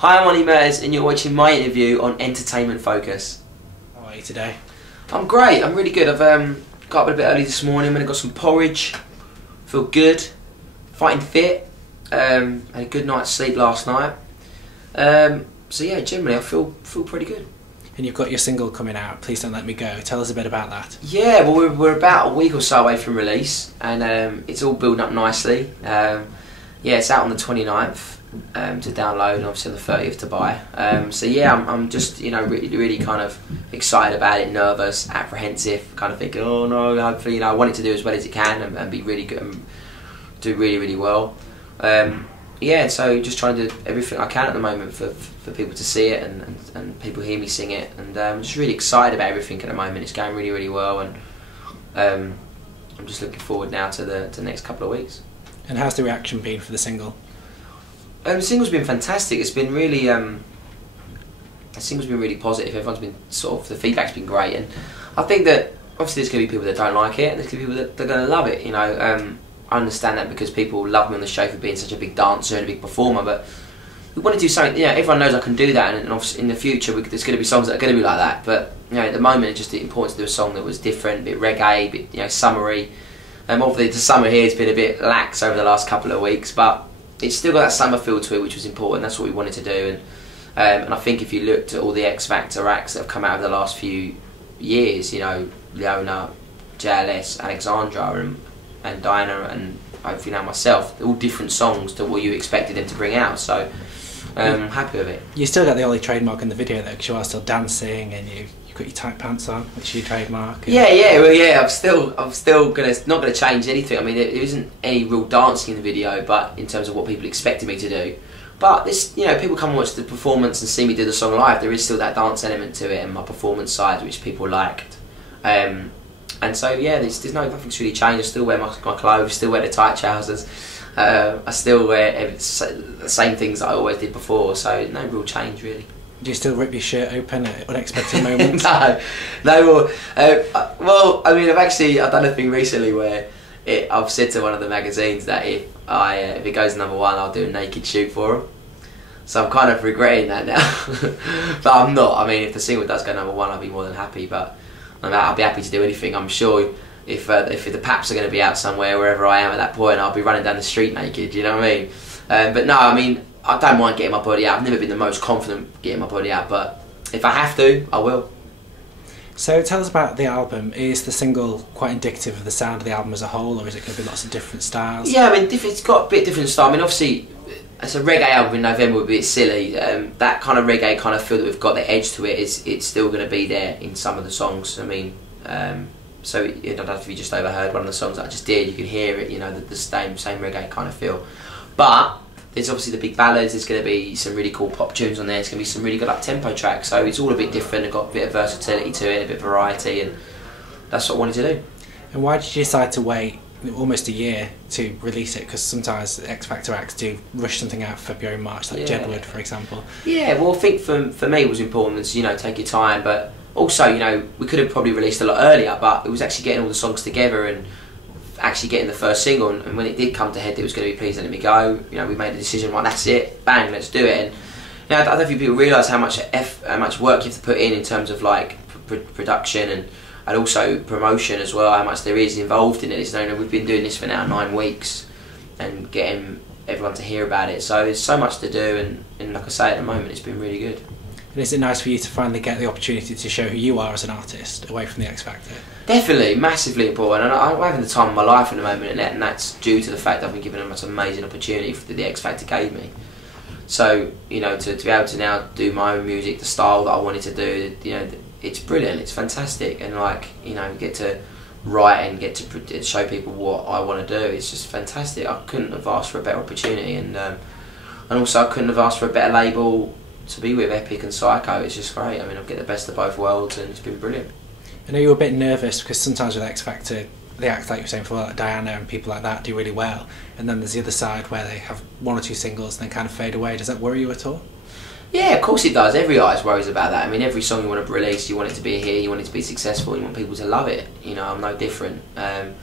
Hi, I'm Olly Murs and you're watching my interview on Entertainment Focus. How are you today? I'm great, I'm really good. I've got up a bit early this morning, went and got some porridge, feel good, fighting fit, had a good night's sleep last night. So yeah, generally I feel pretty good. And you've got your single coming out, Please Don't Let Me Go. Tell us a bit about that. Yeah, well we're about a week or so away from release and it's all building up nicely. Yeah, it's out on the 29th. To download and obviously on the 30th to buy. So yeah, I'm just really kind of excited about it, nervous, apprehensive, kind of thinking, oh no, hopefully I want it to do as well as it can and be really good and do really well. Yeah, so just trying to do everything I can at the moment for people to see it and people hear me sing it, and I'm just really excited about everything at the moment. It's going really well, and I'm just looking forward now to the next couple of weeks. And how's the reaction been for the single? The single's been fantastic. It's been really, the single's been really positive. Everyone's been the feedback's been great, and I think that obviously there's going to be people that don't like it, and there's going to be people that are going to love it. I understand that because people love me on the show for being such a big dancer and a big performer, but we want to do something. Everyone knows I can do that, and obviously in the future there's going to be songs that are going to be like that. But at the moment it's just important to do a song that was different, a bit reggae, a bit summery. Obviously the summer here has been a bit lax over the last couple of weeks, but it's still got that summer feel to it, which was important. That's what we wanted to do, and I think if you looked at all the X Factor acts that have come out of the last few years, Leona, JLS, Alexandra, and Diana, and hopefully now myself, they're all different songs to what you expected them to bring out. So I'm happy with it. You still got the Olly trademark in the video though, because you are still dancing and you've got your tight pants on, which is your trademark. Yeah. I'm still not gonna change anything. I mean, there isn't any real dancing in the video, but in terms of what people expected me to do. But this, people come and watch the performance and see me do the song live. There is still that dance element to it, and my performance side, which people liked. And so yeah, nothing's really changed. I still wear my clothes, still wear the tight trousers. I still wear the same things that I always did before. So no real change really. Do you still rip your shirt open at unexpected moments? No. Well, I mean, I've done a thing recently where I've said to one of the magazines that if it goes #1, I'll do a naked shoot for them. So I'm kind of regretting that now, but I'm not. I mean, if the single does go #1, I'll be more than happy. But I'll be happy to do anything. I'm sure if the Paps are going to be out somewhere, wherever I am at that point, I'll be running down the street naked. You know what I mean? But no, I mean, I don't mind getting my body out. I've never been the most confident getting my body out, but if I have to, I will. So tell us about the album. Is the single quite indicative of the sound of the album as a whole, or is it going to be lots of different styles? Yeah, I mean, it's got a bit different style. I mean, obviously, as a reggae album in November would be a bit silly. That kind of reggae kind of feel that we've got, the edge to it, it's still going to be there in some of the songs. I mean, so I don't know if you just overheard one of the songs that I just did, you can hear it, the same reggae kind of feel. But there's obviously the big ballads, there's going to be some really cool pop tunes on there, there's going to be some really good up-tempo tracks, so it's all a bit different, it's got a bit of versatility to it, a bit of variety, and that's what I wanted to do. And why did you decide to wait almost a year to release it? Because sometimes X Factor acts do rush something out February, March, like Jedward, for example. Yeah, well I think for me it was important to take your time, but also we could have probably released a lot earlier, but it was actually getting all the songs together and actually getting the first single, and when it did come to head it was going to be Please Let Me Go. We made a decision, right, that's it, bang, let's do it. And I don't think people realise how much work you have to put in terms of like production and also promotion as well, how much there is involved in it. We've been doing this for now 9 weeks and getting everyone to hear about it, so there's so much to do, and like I say, at the moment it's been really good. And is it nice for you to finally get the opportunity to show who you are as an artist away from the X Factor? Definitely, massively important, and I'm having the time of my life at the moment, and that's due to the fact that I've been given a most amazing opportunity that the X Factor gave me. So, to be able to now do my own music, the style that I wanted to do, it's brilliant, it's fantastic, and get to write and get to show people what I want to do, it's just fantastic. I couldn't have asked for a better opportunity, and also I couldn't have asked for a better label to be with. Epic and Psycho, it's just great. I mean, I get the best of both worlds, and it's been brilliant. I know you were a bit nervous because sometimes with X Factor, the acts like you were saying before, like Diana and people like that, do really well, and then there's the other side where they have 1 or 2 singles and then kind of fade away. Does that worry you at all? Yeah, of course it does. Every artist worries about that. I mean, every song you want to release, you want it to be a hit, you want it to be successful, you want people to love it. I'm no different. And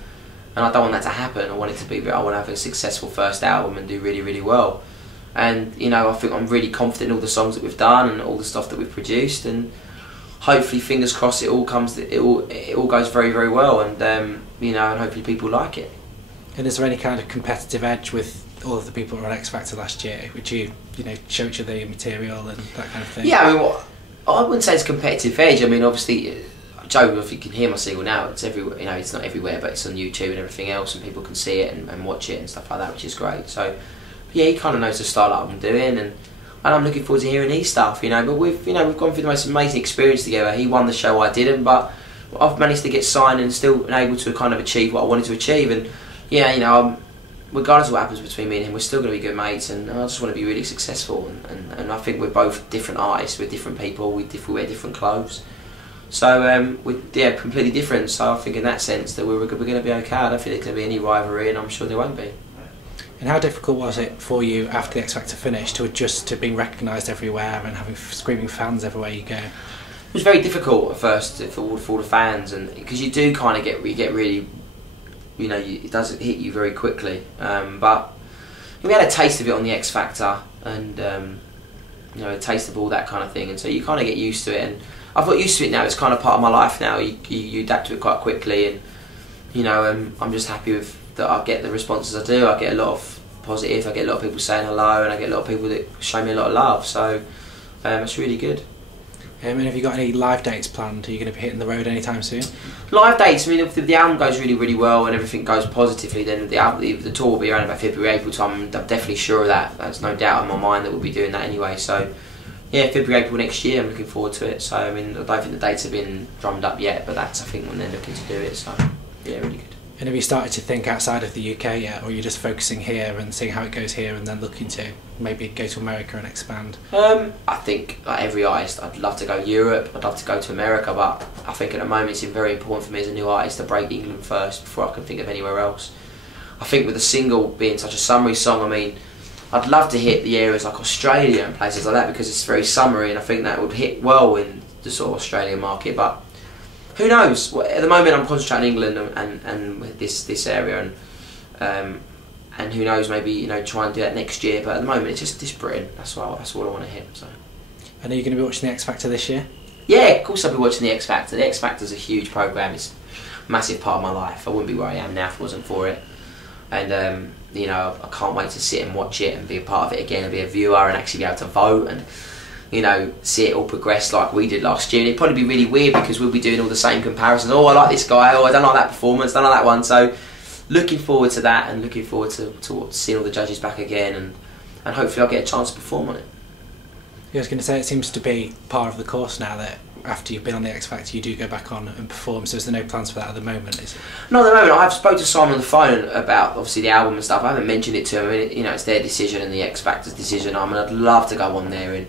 I don't want that to happen. I want it to be. I want to have a successful first album and do really, really well. and you know, I think I'm really confident in all the songs that we've done and all the stuff that we've produced, and hopefully, fingers crossed, it all goes very, very well, and you know, and hopefully people like it. And is there any kind of competitive edge with all of the people who were on X Factor last year? Would you know, show each other your material and that kind of thing? Yeah, I mean, I wouldn't say it's competitive edge. I mean, obviously, Joe, if you can hear my single now, it's everywhere. You know, it's not everywhere, but it's on YouTube and everything else, and people can see it and watch it and stuff like that, which is great. So, yeah, he kind of knows the style that I'm doing, and I'm looking forward to hearing his stuff. You know, but we've gone through the most amazing experience together. He won the show, I didn't, but I've managed to get signed and still been able to kind of achieve what I wanted to achieve. And yeah, you know, regardless of what happens between me and him, we're still going to be good mates, and I just want to be really successful. And I think we're both different artists, we're different people, we wear different clothes. So we're completely different. So I think in that sense that we're going to be okay. I don't think there's going to be any rivalry, and I'm sure there won't be. And how difficult was it for you after the X Factor finished to adjust to being recognised everywhere and having screaming fans everywhere you go? It was very difficult at first for all the fans, and because you do kind of get really, you know, it does hit you very quickly. But we had a taste of it on the X Factor, and you know, a taste of all that kind of thing, and so you kind of get used to it. And I've got used to it now. It's kind of part of my life now. You adapt to it quite quickly, and you know, I'm just happy with that. I get the responses I do. I get a lot of positive. I get a lot of people saying hello, and I get a lot of people that show me a lot of love. So it's really good. And have you got any live dates planned? Are you going to be hitting the road anytime soon? Live dates, I mean, if the album goes really, really well and everything goes positively, then the tour will be around about February, April time. I'm definitely sure of that. There's no doubt in my mind that we'll be doing that anyway. So, yeah, February, April next year, I'm looking forward to it. So, I mean, I don't think the dates have been drummed up yet, but that's, I think, when they're looking to do it. So, yeah, really good. And have you started to think outside of the UK yet, or are you just focusing here and seeing how it goes here and then looking to maybe go to America and expand? I think, like every artist, I'd love to go Europe, I'd love to go to America, but I think at the moment it's very important for me as a new artist to break England first before I can think of anywhere else. I think with the single being such a summery song, I mean, I'd love to hit the areas like Australia and places like that because it's very summery, and I think that would hit well in the sort of Australian market, but who knows? At the moment, I'm concentrating on England and this area, and who knows? Maybe, you know, try and do that next year. But at the moment, it's just Britain. That's all I want to hit. So. And are you going to be watching the X Factor this year? Yeah, of course I'll be watching the X Factor. The X Factor's a huge programme. It's a massive part of my life. I wouldn't be where I am now if it wasn't for it. And you know, I can't wait to sit and watch it and be a part of it again and be a viewer and actually be able to vote and, you know, see it all progress like we did last year. And it'd probably be really weird because we'll be doing all the same comparisons. Oh, I like this guy. Oh, I don't like that performance. I don't like that one. So, looking forward to that, and looking forward to seeing all the judges back again, and hopefully I'll get a chance to perform on it. Yeah, I was going to say, it seems to be part of the course now that after you've been on the X Factor, you do go back on and perform. So is there no plans for that at the moment? Is it? Not at the moment. I've spoke to Simon on the phone about obviously the album and stuff. I haven't mentioned it to him. I mean, you know, it's their decision and the X Factor's decision. I mean, I'd love to go on there, and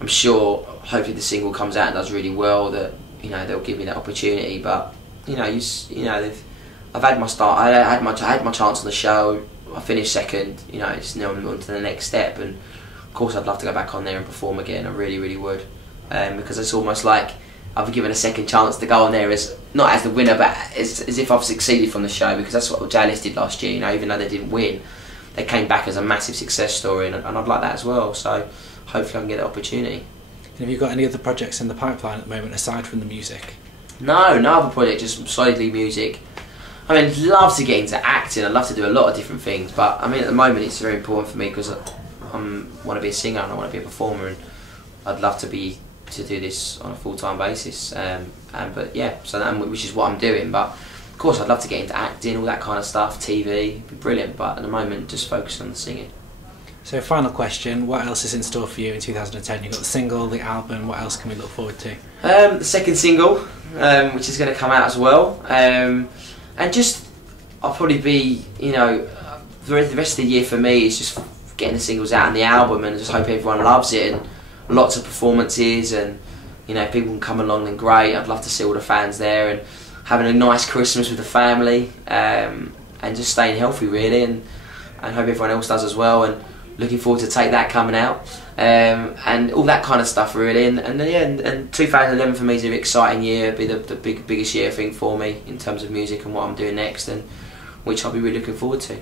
I'm sure hopefully the single comes out and does really well. That, you know, they'll give me that opportunity. But you know, I've had my start. I had my chance on the show. I finished second. You know, it's now on to the next step, and of course I'd love to go back on there and perform again. I really, really would. Because it's almost like I've been given a second chance to go on there as not as the winner, but as if I've succeeded from the show, because that's what J-List did last year. You know, even though they didn't win, they came back as a massive success story, and I'd like that as well. So hopefully I can get that opportunity. And have you got any other projects in the pipeline at the moment aside from the music? No other project, just solidly music. I mean, I'd love to get into acting. I'd love to do a lot of different things, but I mean, at the moment it's very important for me because I want to be a singer and I want to be a performer, and I'd love to do this on a full-time basis. But yeah, so which is what I'm doing. But of course, I'd love to get into acting, all that kind of stuff, TV, it'd be brilliant. But at the moment, just focus on the singing. So, final question: what else is in store for you in 2010? You've got the single, the album. What else can we look forward to? The second single, which is going to come out as well, and just I'll probably be, you know, the rest of the year for me is just getting the singles out and the album, and just hope everyone loves it, and lots of performances, and you know, people can come along, and great. I'd love to see all the fans there, and having a nice Christmas with the family, and just staying healthy really, and hope everyone else does as well, and looking forward to take that coming out, and all that kind of stuff really, and 2011 for me is an exciting year. It'll be the biggest year I think for me in terms of music and what I'm doing next, and which I'll be really looking forward to.